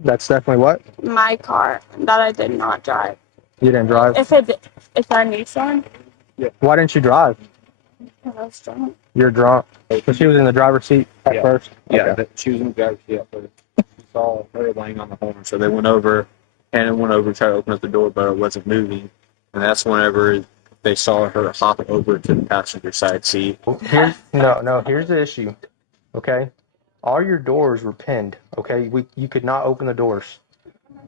That's definitely what? My car that I did not drive. You didn't drive? If a Nissan. Yeah. Why didn't you drive? I was drunk. You're drunk. So she was in the driver's seat at first? Yeah, Okay. she was in the driver's seat at first. She saw her laying on the horn, so they went over, and went over to try to open up the door, but it wasn't moving. And that's whenever they saw her hop over to the passenger side seat. Here's the issue. Okay? All your doors were pinned. Okay? You could not open the doors.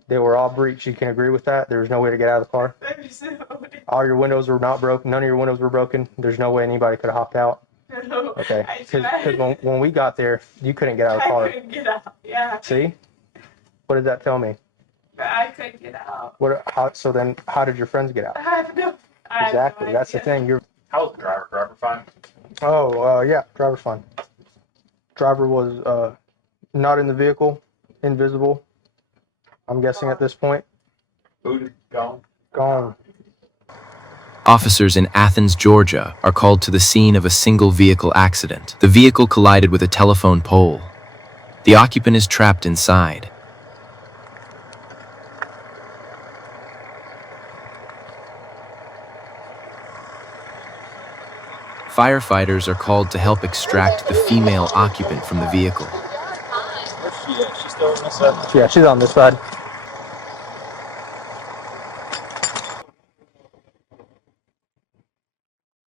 They were all breached. You can agree with that? There was no way to get out of the car? All your windows were not broken. None of your windows were broken. There's no way anybody could have hopped out. Okay. Because when we got there, you couldn't get out of the car. I couldn't get out. Yeah. See? What does that tell me? I couldn't get out. So then how did your friends get out? I have no. Exactly. That's the thing. How was the driver? Driver fine? Oh, yeah. Driver's fine. Driver was not in the vehicle. Invisible. I'm guessing at this point. Booted? Gone? Gone. Officers in Athens, Georgia, are called to the scene of a single vehicle accident. The vehicle collided with a telephone pole. The occupant is trapped inside. Firefighters are called to help extract the female occupant from the vehicle. She's still on this side. Yeah, she's on this side.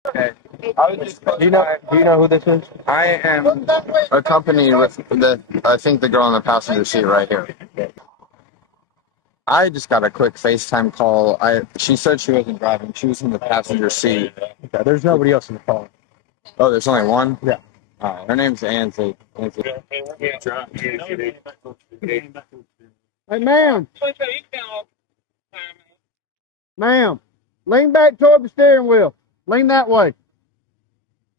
Okay. Do you know who this is? I am accompanied with I think the girl in the passenger seat right here. I just got a quick FaceTime call. She said she wasn't driving. She was in the passenger seat. Okay, there's nobody else in the car. Oh, there's only one? Yeah. Her name's Ansley. Hey, ma'am. Ma'am, lean back toward the steering wheel. Lean that way.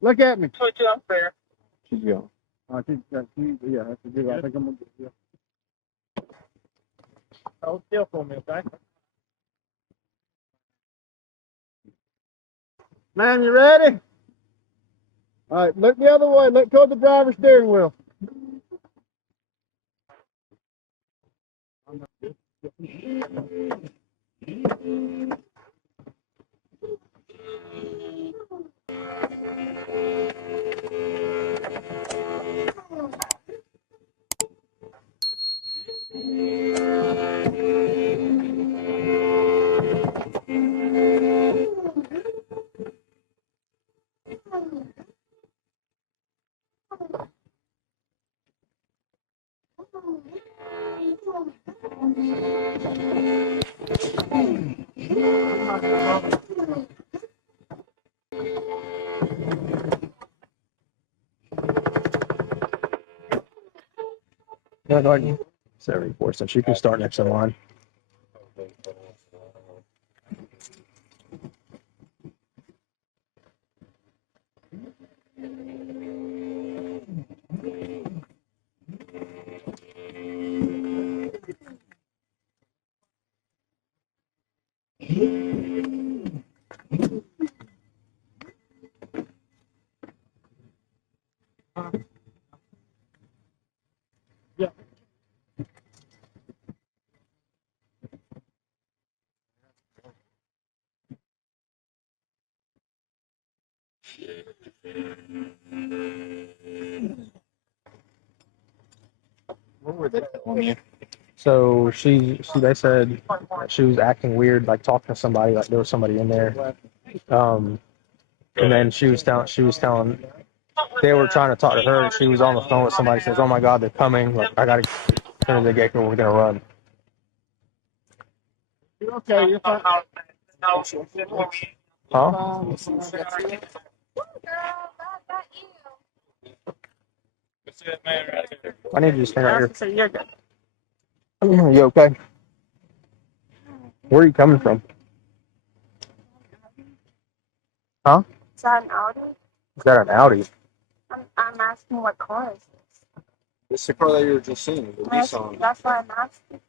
Look at me. Switch it up there. She's gone. Yeah, that's a good. I think I'm gonna. Yeah. Hold still for me, okay? Ma'am, you ready? All right, look the other way. Look toward the driver's steering wheel. No. 74 cents. You can start next in line. What were they telling you? So they said she was acting weird, like talking to somebody, like there was somebody in there. And then she was telling they were trying to talk to her, and she was on the phone with somebody. Says, "Oh my God, they're coming! Like I gotta, as soon as they get here, we're gonna run." You're okay. You're fine. Huh? I need you to stand right here. So you're good. You okay? Where are you coming from? Huh? Is that an Audi? Is that an Audi? I'm asking what car is this? This is the car that you were just seeing. The Nissan. That's why I'm asking.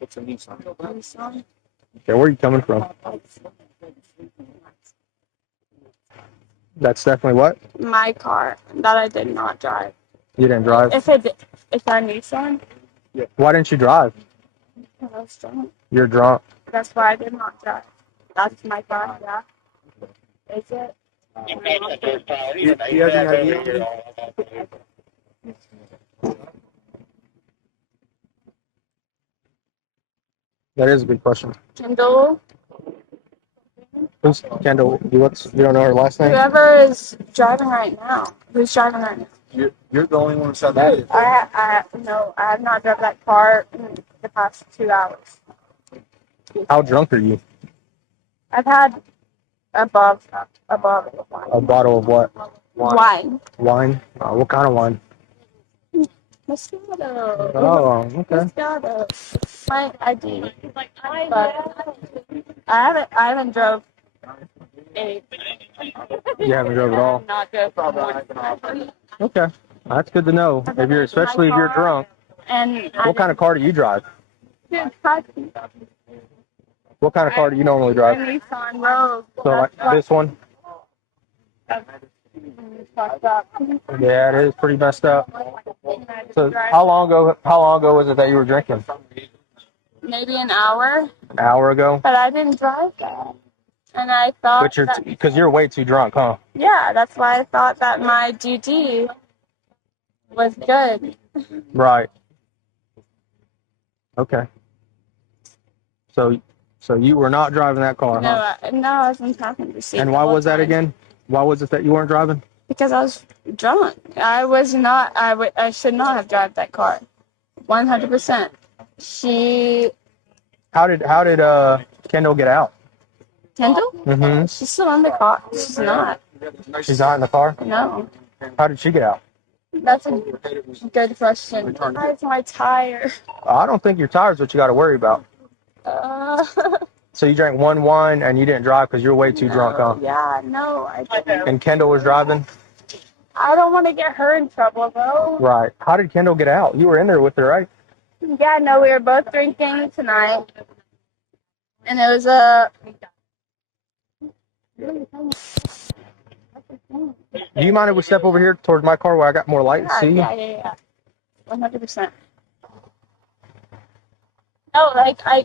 It's a Nissan. Nissan? Okay, where are you coming from? That's definitely what? My car that I did not drive. You didn't drive? If a It's our Nissan. Why didn't you drive? I was drunk. You're drunk. That's why I did not drive. That's my car, yeah. Is it? Do you have any idea? That is a good question. Kendall, Who's Kendall? You don't know her last name? whoever is driving right now. Who's driving right now? You're the only one who said that. No, I have not driven that car in the past 2 hours. How drunk are you? I've had above A bottle of what? wine. Wine? What kind of wine? Moscato. Oh, okay. Moscato. My ID. But I haven't drove any. You haven't drove at all? I have not drove one. Okay. That's good to know. Especially if you're drunk. And What kind of car do you drive? What kind of car do you normally drive? Nissan Rogue. So like this one? Yeah, it is pretty messed up. So how long ago was it that you were drinking? Maybe an hour, An hour ago? but I didn't drive that. And I thought Because you're way too drunk, huh? yeah, that's why I thought that my GD was good. Right. Okay. So you were not driving that car, huh? No, I was in passenger seat. And why was that again? Why was it that you weren't driving? Because I was drunk. I was not. I should not have driven that car. 100%. How did Kendall get out? Kendall? Mm-hmm. She's still in the car. She's not. She's not in the car? No. How did she get out? That's a good question. Where's my tire? I don't think your tire's what you got to worry about. So you drank one wine and you didn't drive because you're way too drunk, huh? Yeah, no, I didn't. And Kendall was driving? I don't want to get her in trouble, though. Right. How did Kendall get out? You were in there with her, right? Yeah, no, we were both drinking tonight. And it was a... Do you mind if we step over here towards my car where I got more light to see? Yeah. 100%. No, like, I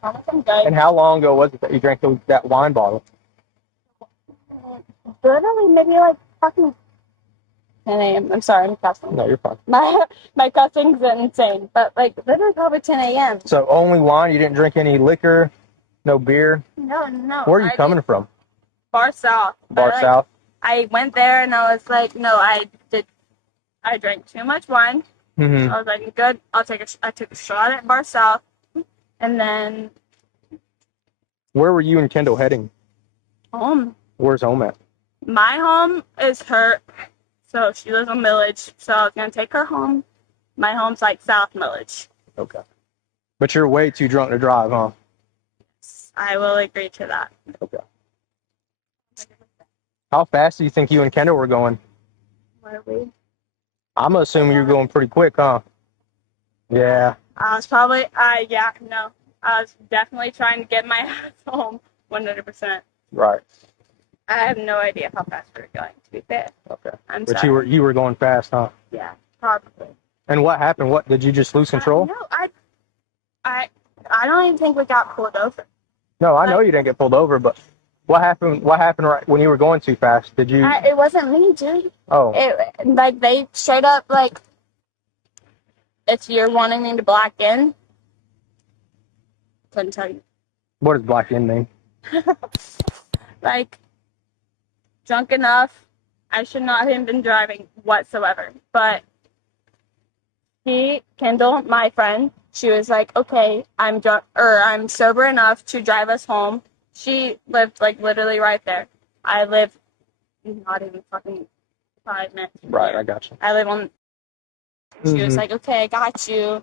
promise I'm good. And how long ago was it that you drank that wine bottle? Literally, maybe like fucking 10 a.m. I'm sorry, I'm cussing. No, you're fine. My cussing's insane, but like literally probably 10 a.m. So only wine? You didn't drink any liquor? No beer? No. Where are you coming from? Bar South. Bar But, South? I went there and I was like, no, I drank too much wine. Mm-hmm. I was like, good. I took a shot at Bar South, and then Where were you and Kendall heading? home. Where's home at? My home is her, so she lives on Village. So I was gonna take her home. My home's like South Village. Okay. But you're way too drunk to drive, huh? I will agree to that. Okay. How fast do you think you and Kendall were going? What are we? I'm assuming you're going pretty quick, huh? Yeah. I was probably, no. I was definitely trying to get my ass home 100%. Right. I have no idea how fast we were going, to be fair. Okay. I'm But sorry. you were going fast, huh? Yeah, probably. And what happened? What did you just lose control? No, I don't even think we got pulled over. No, I know you didn't get pulled over, but what happened? What happened right when you were going too fast? Did you? It wasn't me, dude. Oh. Like they straight up like, if you're wanting me to black in, couldn't tell you. What does black in mean? Like, drunk enough, I should not have been driving whatsoever. But Kendall, my friend, she was like, okay, I'm sober enough to drive us home. She lived like literally right there. I live not even fucking 5 minutes. Right, I got you. I live on. She was Mhm. like, okay, I got you. I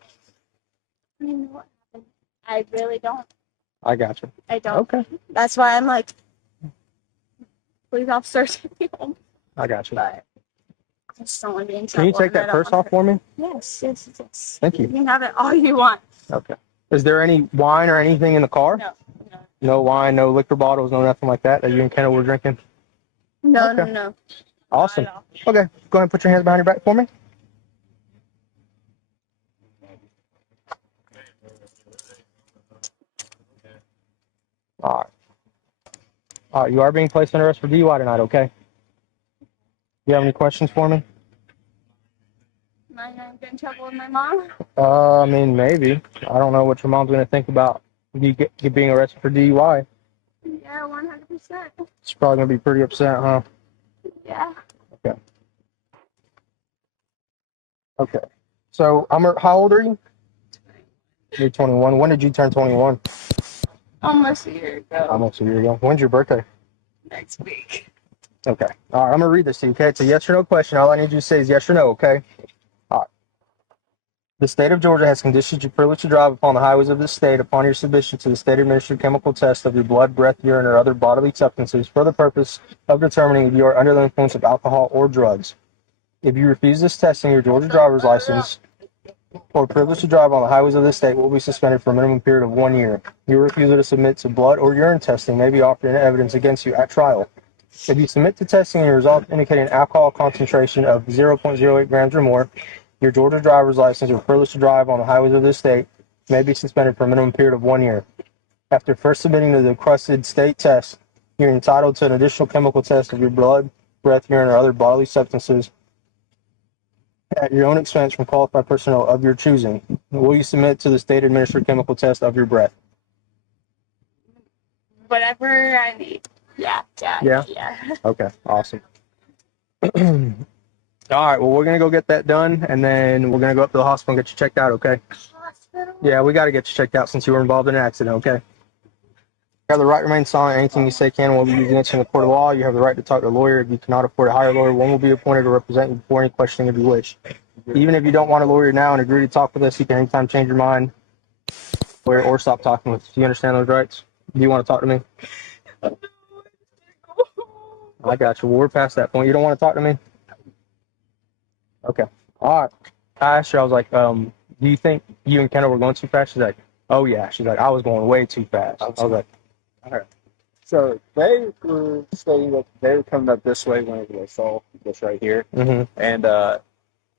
don't even know what happened. I really don't. I got you. I don't. Okay, That's why I'm like, please, officer, take me home. I got you. But I just don't want to be in Can you trouble, take and I that don't purse want off for me? Yes. Thank you. You can have it all you want. Okay. Is there any wine or anything in the car? No. No wine, no liquor bottles, no nothing like that you and Kendall were drinking? No, Okay. no. Awesome. Not at all. Okay, go ahead and put your hands behind your back for me. All right. All right, you are being placed under arrest for DUI tonight, okay? You have any questions for me? Am I gonna get in trouble with my mom? I mean, maybe. I don't know what your mom's gonna think about you being arrested for DUI. Yeah, 100%. She's probably gonna be pretty upset, huh? Yeah. Okay. So, how old are you? You're 21. When did you turn 21? Almost a year ago. Almost a year ago. When's your birthday? Next week. Okay. All right, I'm gonna read this to you, okay? It's a yes or no question. All I need you to say is yes or no, okay? All right. The state of Georgia has conditioned your privilege to drive upon the highways of this state upon your submission to the state-administered chemical test of your blood, breath, urine, or other bodily substances for the purpose of determining if you are under the influence of alcohol or drugs. If you refuse this testing, your Georgia driver's license or privilege to drive on the highways of this state will be suspended for a minimum period of 1 year. Your refusal to submit to blood or urine testing may be offered in evidence against you at trial. If you submit to testing and your result indicating alcohol concentration of 0.08 grams or more, your Georgia driver's license or privilege to drive on the highways of this state may be suspended for a minimum period of 1 year. After first submitting to the requested state test, you're entitled to an additional chemical test of your blood, breath, urine, or other bodily substances at your own expense from qualified personnel of your choosing. Will you submit to the state-administered chemical test of your breath? Whatever I need. Yeah. Okay, awesome. All right, well, we're going to go get that done, and then we're going to go up to the hospital and get you checked out, okay? Hospital? Yeah, we got to get you checked out since you were involved in an accident, okay? You have the right to remain silent. Anything you say can and will be used against you in the court of law. You have the right to talk to a lawyer. If you cannot afford a hire lawyer, one will be appointed to represent you before any questioning if you wish. Even if you don't want a lawyer now and agree to talk with us, you can anytime change your mind or stop talking with us. Do you understand those rights? Do you want to talk to me? I got you. Well, we're past that point. You don't want to talk to me? Okay. All right. I asked her, I was like, do you think you and Kendall were going too fast? She's like, oh, yeah. She's like, I was going way too fast. I was like, all right. So they were stating that they were coming up this way whenever they saw this right here. Mm-hmm. And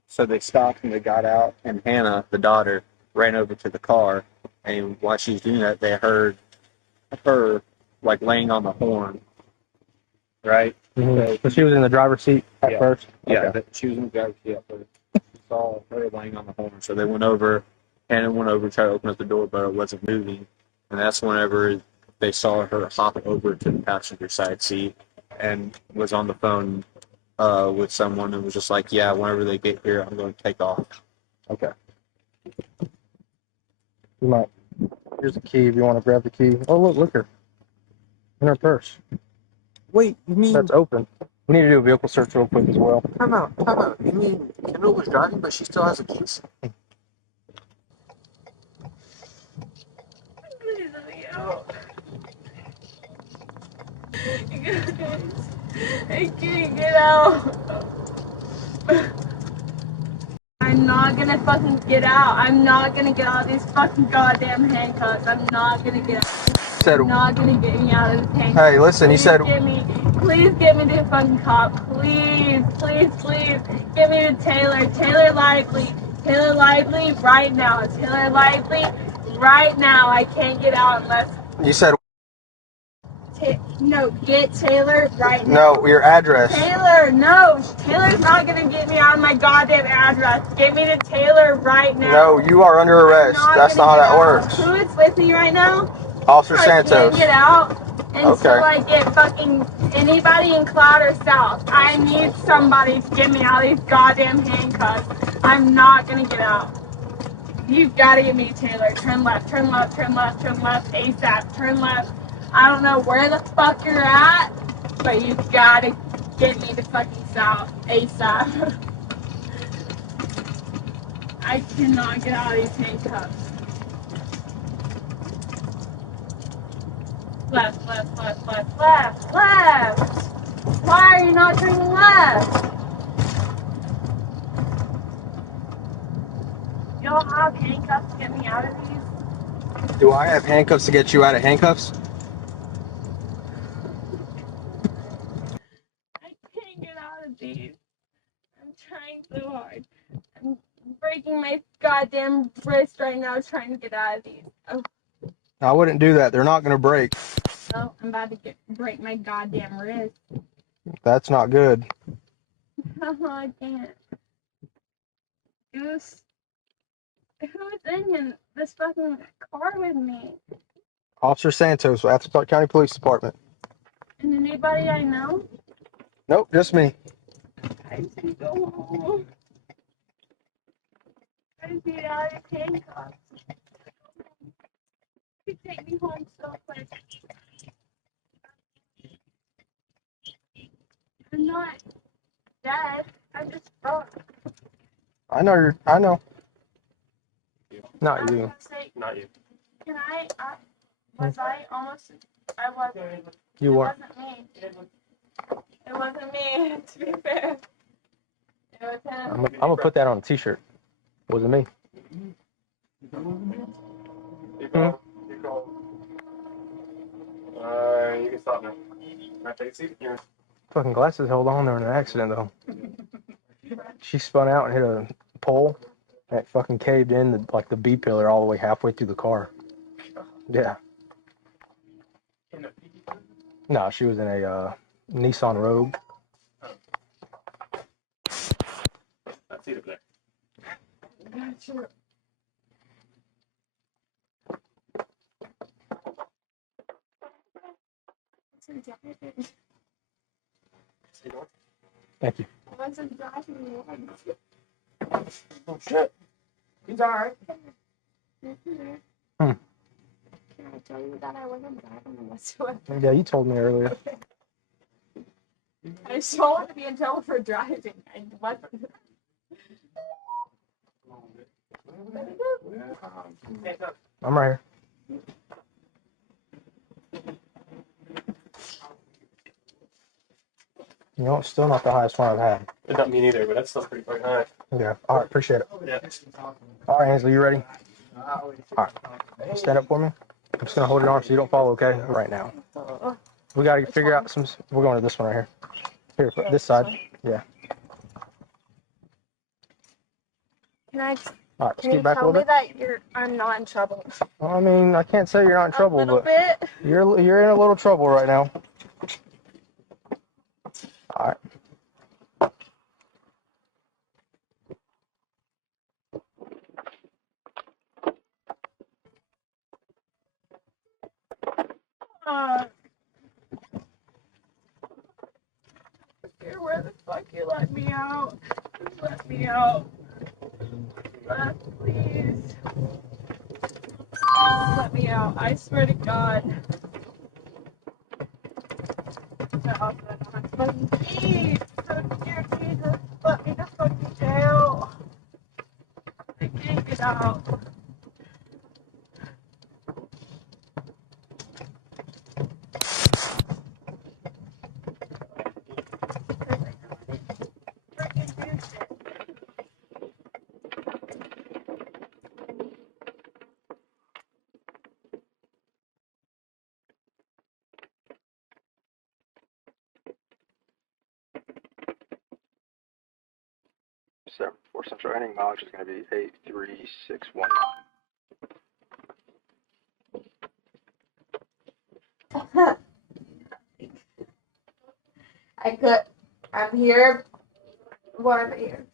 so they stopped and they got out, and Hannah, the daughter, ran over to the car. And while she was doing that, they heard her like laying on the horn, right? Mm-hmm. So she was in the driver's seat at first? Yeah, Okay. she was in the driver's seat at first. She saw her laying on the horn. So they went over, Hannah went over to try to open up the door, but it wasn't moving. And that's whenever they saw her hop over to the passenger side seat and was on the phone with someone and was just like, yeah, whenever they get here, I'm going to take off. Okay. You might. Here's the key if you want to grab the key. Oh, look her. In her purse. Wait, you mean... That's open. We need to do a vehicle search real quick as well. Time out. You mean Kendall was driving, but she still has the keys? Please let me out. Guys, I can't get out. I'm not gonna fucking get out. I'm not gonna get out of these fucking goddamn handcuffs. I'm not gonna get out. I'm not gonna get me out of this handcuffs. Hey, listen, you said... Please get me to the fucking cop. Please. Get me to Taylor. Taylor Lively. Taylor Lively right now. Taylor Lively right now. I can't get out unless... You said... No, get Taylor right now. No, your address. Taylor, no. Taylor's not going to get me out of my goddamn address. Get me to Taylor right now. No, you are under arrest. That's not how that works. Who is with me right now? Officer Santos. I can't get out until I get fucking anybody in Cloud or South. I need somebody to get me out of these goddamn handcuffs. I'm not going to get out. You've got to get me, Taylor. Turn left, ASAP. Turn left. I don't know where the fuck you're at, but you've got to get me to fucking South ASAP. I cannot get out of these handcuffs. Left. Why are you not turning left? You don't have handcuffs to get me out of these? Do I have handcuffs to get you out of handcuffs? I can't get out of these. I'm trying so hard. I'm breaking my goddamn wrist right now trying to get out of these. Oh. I wouldn't do that. They're not going to break. Oh, I'm about to break my goddamn wrist. That's not good. I can't. Who's in this fucking car with me? Officer Santos, Athens County Police Department. And anybody I know? Nope, just me. I just need to go home. I just need out of handcuffs. You could take me home so quick. I'm not dead. I'm just broke. I know. I Not was you. gonna say, Not you. can I was I almost, I wasn't. You It weren't. wasn't me. It wasn't me, to be fair. It was I'm him. gonna put that on a t-shirt. Wasn't me. You call. You call. You can stop now. Can I take a seat? Yeah. Fucking glasses held on there in an accident though. She spun out and hit a pole. And it fucking caved in the B pillar all the way halfway through the car. Yeah. No, she was in a Nissan Rogue. That seat over there. Gotcha. Thank you. I wasn't driving once. Oh shit. He's alright. Hmm. Can I tell you that I wasn't driving whatsoever? Yeah, you told me earlier. I just don't want to be in trouble for driving. I wasn't. I'm right here. You know, it's still not the highest one I've had. It doesn't mean either, but that's still pretty fucking high. Yeah. All right, appreciate it. Yeah. All right, Ainsley, you ready? All right. Stand up for me. I'm just gonna hold your arm so you don't fall, okay? Right now. We gotta figure out some. We're going to this one right here. Here, this side. Yeah. Can I? All right, just Can you get back a tell little me bit. that I'm not in trouble? Well, I mean, I can't say you're not in trouble, A little but bit. you're in a little trouble right now. All right. Where the fuck you let me out? Just let me out. Please. Let me out. I swear to God. Please. So dear Jesus, let me the fucking jail. I can't get out. For central ending mileage is going to be 83619. I'm here. Well, I'm here.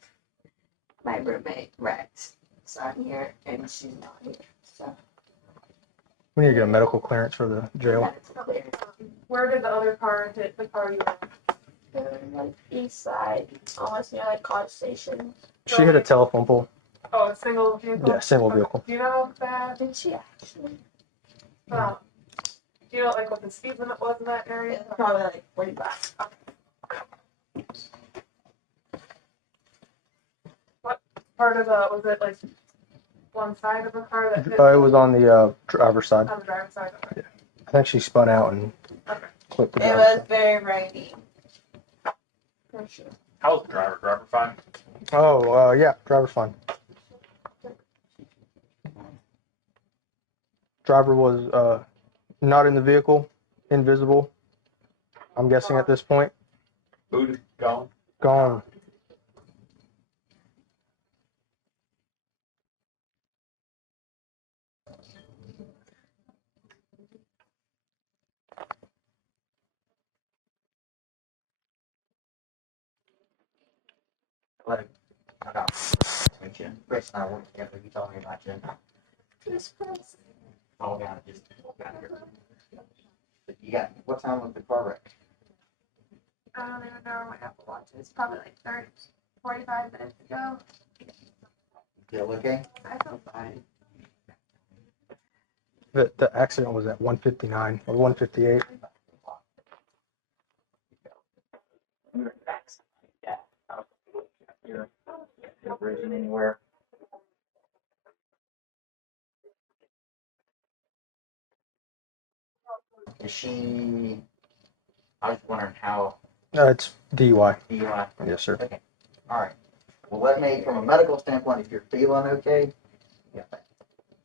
My roommate, Rex, is on here, and she's not here. So We need to get a medical clearance for the jail. that's clear. Where did the other car hit the car you were in? Like east side, almost near like College Station. She hit a telephone pole. Oh, a single vehicle? Yeah, single vehicle. Do you know that? Did she actually? Do you know like what the speed limit was in that area? Probably like 45. What part of the, was it like one side of the car that hit? It was on the driver's side. On the driver's side. Okay. I think she spun out and Okay. clipped the It driver's was side. very rainy. For sure. How's the driver? Driver fine? Oh, yeah, driver's fine. Driver was not in the vehicle, invisible. I'm guessing at this point. Booted? Gone? Gone. But I got meet you. Chris and I work together. You told me about you. Oh, yeah, just got here. You got, what time was the car wreck? I don't even know my Apple Watch is. Probably like 30, 45 minutes ago. Feel okay? I feel fine. The accident was at 159 or 158. Yeah. You're not bruising anywhere. Is she? I was wondering how It's DUI. DUI. Yes, sir. Okay. All right. Well, let me, from a medical standpoint, if you're feeling okay, yeah.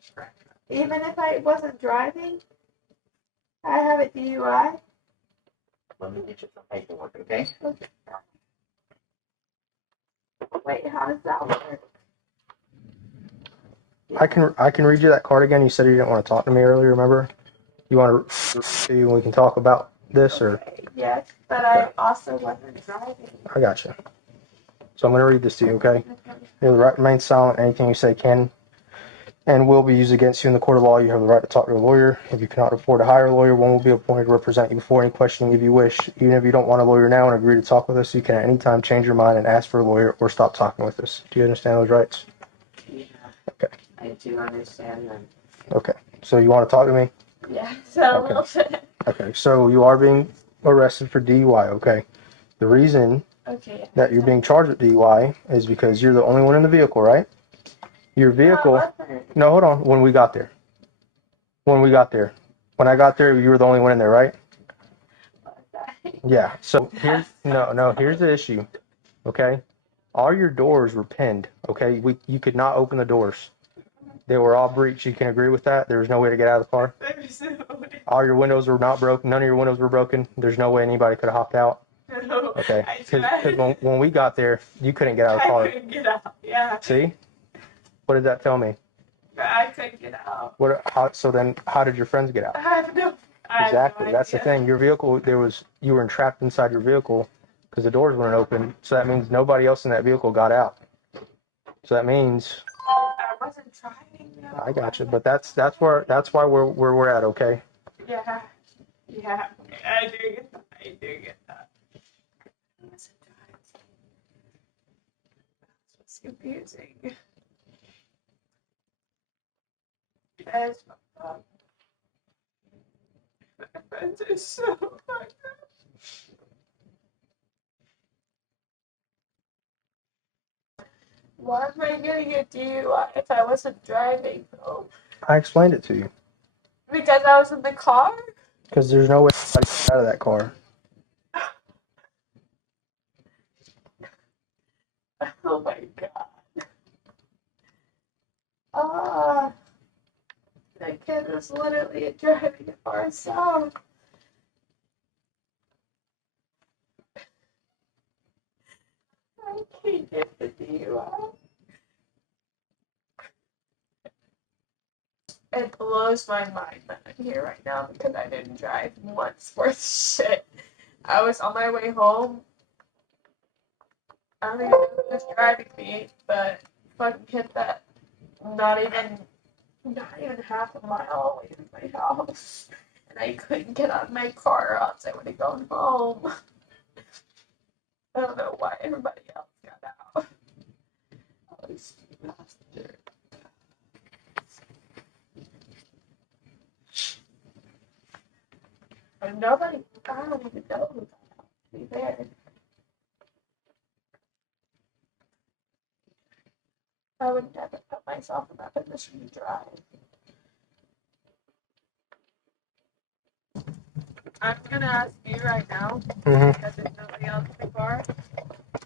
Scratch. Even if I wasn't driving, I have a DUI. Let me get you some paperwork, okay? Wait, how does that work? I can read you that card again. You said you didn't want to talk to me earlier. Remember? You want to? We can talk about this, or Okay, yes, but I also wasn't driving. I got you. So I'm going to read this to you, okay? You have the right to remain silent. Anything you say can and will be used against you in the court of law. You have the right to talk to a lawyer. If you cannot afford to hire a lawyer, one will be appointed to represent you before any questioning if you wish. Even if you don't want a lawyer now and agree to talk with us, you can at any time change your mind and ask for a lawyer or stop talking with us. Do you understand those rights? Yeah. Okay. I do understand them. Okay. So you want to talk to me? Yeah, so a little bit. Okay. So you are being arrested for DUI, okay? The reason Okay. that you're being charged with DUI is because you're the only one in the vehicle, right? Your vehicle. No, hold on. When we got there. When I got there, you were the only one in there, right? Yeah. So here's here's the issue. Okay. All your doors were pinned. Okay. You could not open the doors. They were all breached. You can agree with that. There was no way to get out of the car. All your windows were not broken. None of your windows were broken. There's no way anybody could have hopped out. Okay. Because when we got there, you couldn't get out of the car. I couldn't get out. Yeah. See? What did that tell me? I couldn't get out. So then how did your friends get out? I have no. Exactly. That's the thing. Your vehicle, you were entrapped inside your vehicle because the doors weren't open. So that means nobody else in that vehicle got out. So that means I wasn't trying. No. I got you. But that's why we're at. Okay. Yeah. Yeah. I do get that. It's confusing. That is fucked up. My friends are so fucked up. Why am I getting a DUI if I wasn't driving though? I explained it to you. Because I was in the car? Because there's no way to get out of that car. Oh my god. Ah. That kid was literally driving it for herself. I can't get the DUI. It blows my mind that I'm here right now because I didn't drive once worth shit. I was on my way home. I don't even know who was driving me, but fucking hit that not even half a mile away from my house. And I couldn't get out of my car or else I would have gone home. I don't know why everybody else got out. Oh, you stupid bastard. And nobody, I don't even know who got out, to be fair. I would never put myself in that position to drive. I'm gonna ask you right now, because there's nobody else in the car.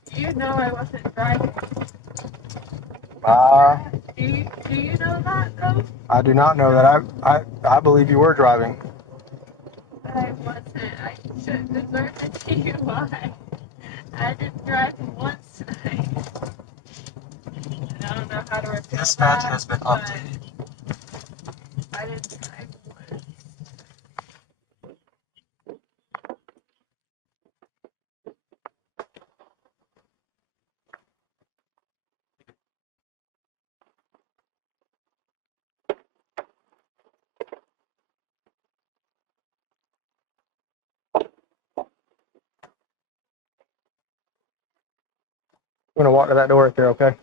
Do you know I wasn't driving? Do you know that though? I do not know that. I believe you were driving. I wasn't. I should deserve a DUI. I didn't drive once tonight. And I don't know how to repeal Dispatch that, has been but updated. I didn't drive once. gonna walk to that door right there, okay?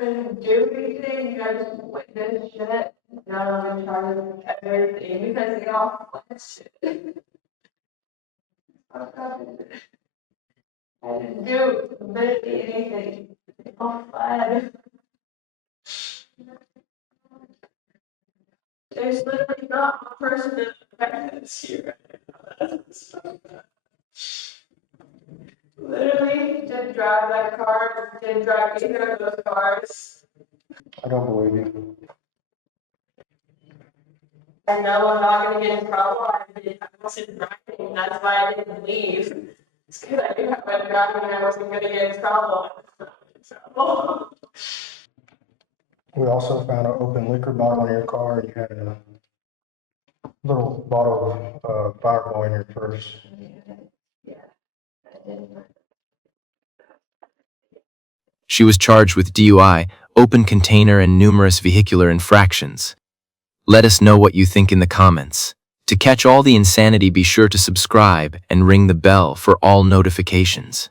And do anything, you guys witness shit. Now I'm trying to everything because they all flash shit. I didn't do literally anything. They all flash. There's literally not one person in Athens here. Literally didn't drive that car, didn't drive either of those cars. I don't believe you. I know I'm not gonna get in trouble. I wasn't driving, that's why I didn't leave. It's because I knew I wasn't driving and I wasn't gonna get in trouble. We also found an open liquor bottle in your car, and you had a little bottle of Fireball in your purse. Yeah, I didn't. She was charged with DUI, open container, and numerous vehicular infractions. Let us know what you think in the comments. To catch all the insanity, be sure to subscribe and ring the bell for all notifications.